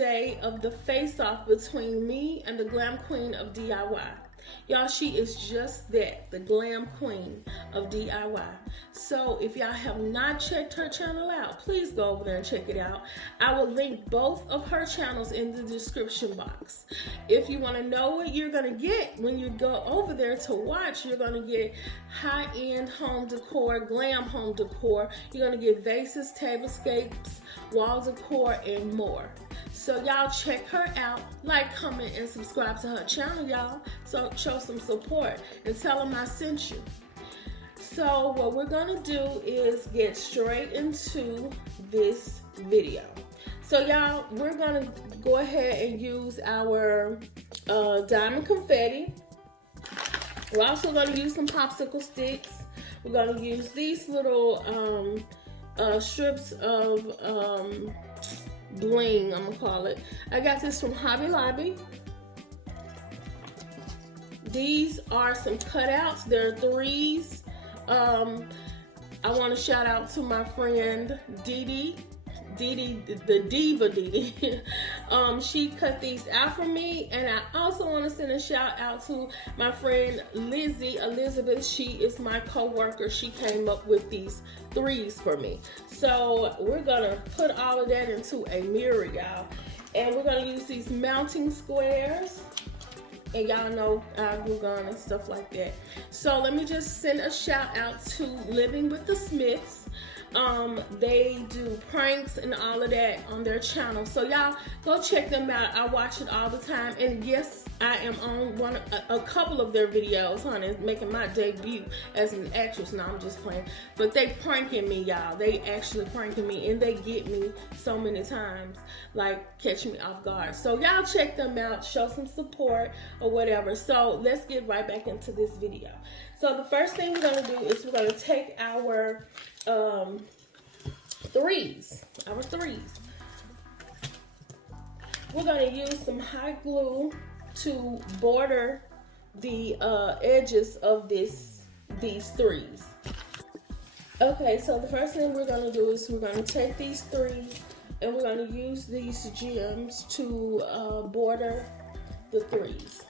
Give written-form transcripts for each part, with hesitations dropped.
day of the face-off between me and the Glam Queen of DIY. Y'all, she is just that, the Glam Queen of DIY. So if y'all have not checked her channel out, please go over there and check it out. I will link both of her channels in the description box. If you want to know what you're going to get when you go over there to watch, you're going to get high-end home decor, glam home decor. You're going to get vases, tablescapes, wall decor, and more. So y'all check her out, like, comment, and subscribe to her channel, y'all. So show some support and tell them I sent you. So what we're gonna do is get straight into this video. So y'all, we're gonna go ahead and use our diamond confetti. We're also gonna use some popsicle sticks. We're gonna use these little strips of bling, I'm gonna call it. I got this from Hobby Lobby. These are some cutouts. They're threes. I want to shout out to my friend Dee Dee, the diva Dee Dee. She cut these out for me, and I also want to send a shout out to my friend Lizzie Elizabeth. She is my co-worker. She came up with these threes for me. So we're gonna put all of that into a mirror, y'all, and we're gonna use these mounting squares. And y'all know glue gun and stuff like that. So let me just send a shout out to Living with the Smiths. They do pranks and all of that on their channel. So y'all go check them out. I watch it all the time. And yes, I am on a couple of their videos, honey, making my debut as an actress. No, I'm just playing. But they pranking me, y'all. They actually pranking me, and they get me so many times, like catch me off guard. So y'all check them out, show some support or whatever. So let's get right back into this video. So the first thing we're gonna do is we're gonna take our threes. We're gonna use some hot glue to border the edges of these threes. Okay, so the first thing we're gonna do is we're gonna take these threes and we're gonna use these gems to border the threes.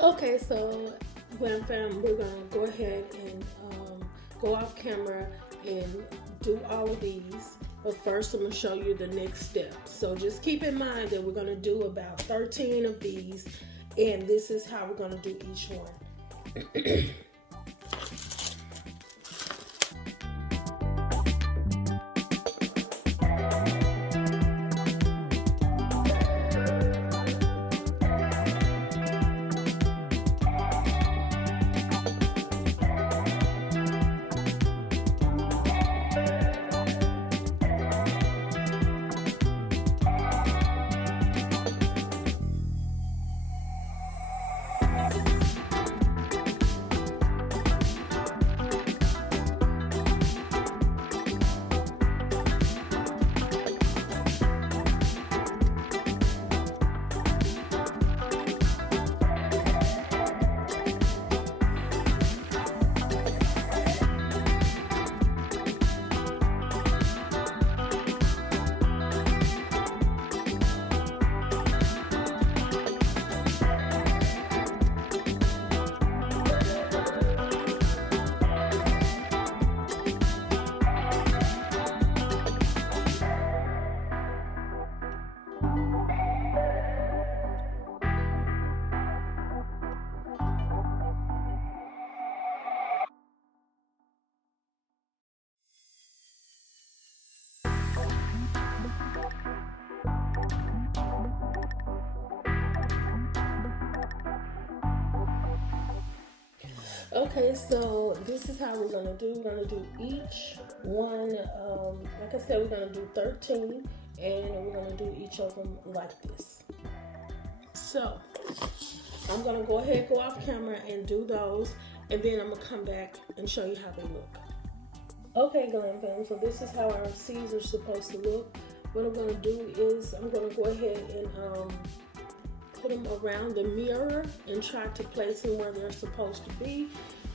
Okay, so Glam fam, we're gonna go ahead and go off camera and do all of these. But first, I'm gonna show you the next step. So just keep in mind that we're gonna do about 13 of these, and this is how we're gonna do each one. Okay, so this is how we're gonna do. We're gonna do each one. Like I said, we're gonna do 13, and we're gonna do each of them like this. So I'm gonna go ahead, go off camera, and do those, and then I'm gonna come back and show you how they look. Okay, Glam fam. So this is how our seeds are supposed to look. What I'm gonna do is I'm gonna go ahead and put them around the mirror and try to place them where they're supposed to be,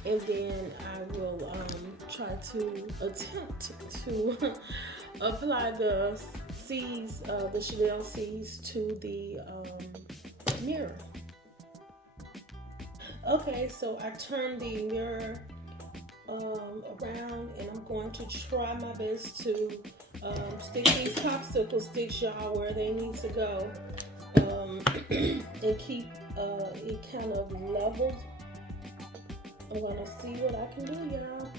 and then I will try to attempt to apply the seeds, the Chanel seeds, to the mirror. Okay, so I turned the mirror around, and I'm going to try my best to stick these popsicle sticks, y'all, where they need to go. And keep it kind of leveled. I'm gonna see what I can do, y'all.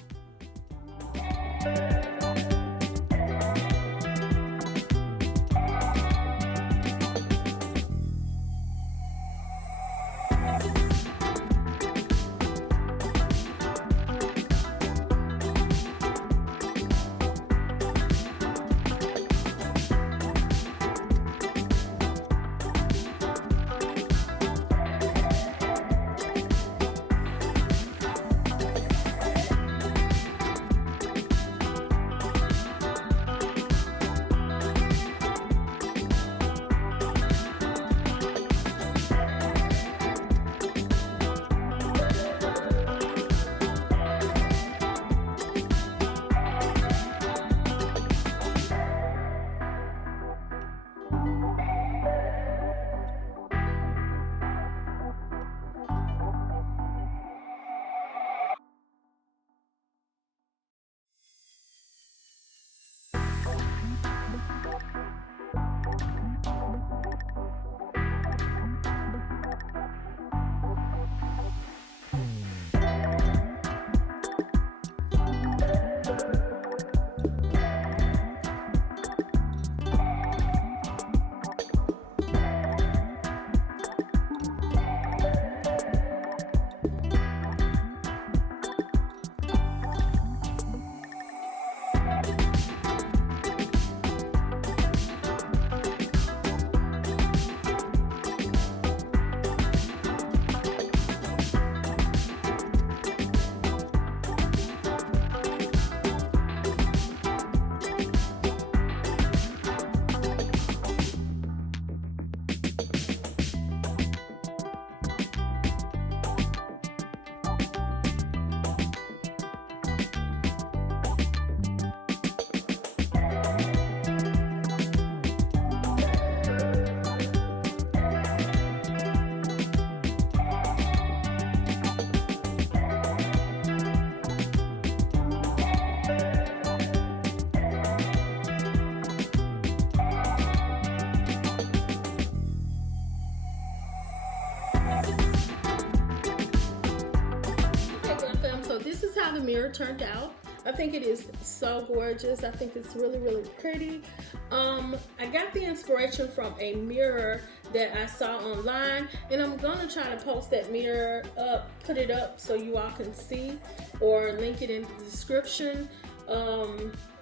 the mirror turned out. I think it is so gorgeous. I think it's really, really pretty. I got the inspiration from a mirror that I saw online, and I'm gonna try to post that mirror up, put it up so you all can see, or link it in the description.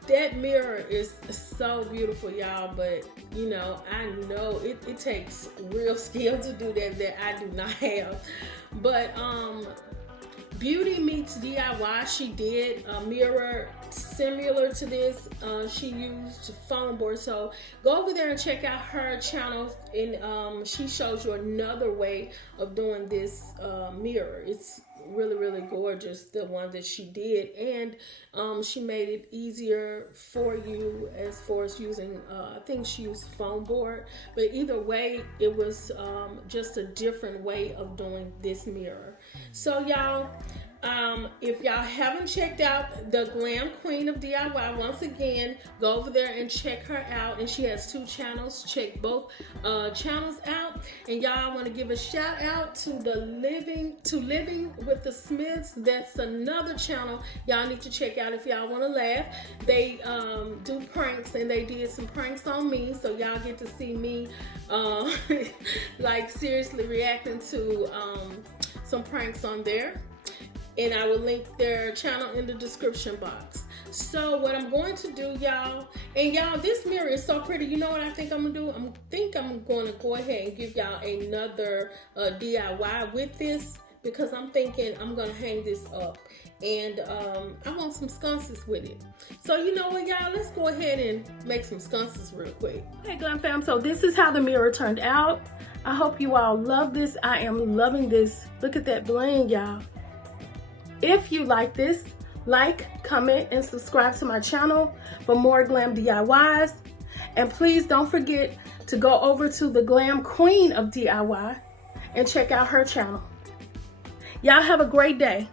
That mirror is so beautiful, y'all, but you know, I know it takes real skill to do that I do not have. But Beauty Meets DIY, she did a mirror similar to this. She used foam board, so go over there and check out her channel, and she shows you another way of doing this mirror. It's really, really gorgeous, the one that she did, and she made it easier for you as far as using I think she used foam board, but either way it was just a different way of doing this mirror. So y'all, if y'all haven't checked out the Glam Queen of DIY, once again, go over there and check her out. And she has 2 channels. Check both channels out. And y'all, want to give a shout out to Living with the Smiths. That's another channel y'all need to check out if y'all want to laugh. They do pranks, and they did some pranks on me, so y'all get to see me like seriously reacting to some pranks on there. And I will link their channel in the description box. So what I'm going to do, y'all, and y'all, this mirror is so pretty. You know what I think I'm gonna do? I think I'm going to go ahead and give y'all another DIY with this, because I'm thinking I'm gonna hang this up, and I want some sconces with it. So you know what, y'all, let's go ahead and make some sconces real quick. Hey Glam fam, so this is how the mirror turned out. I hope you all love this. I am loving this. Look at that bling, y'all. If you like this, like, comment, and subscribe to my channel for more Glam DIYs. And please don't forget to go over to the Glam Queen of DIY and check out her channel. Y'all have a great day.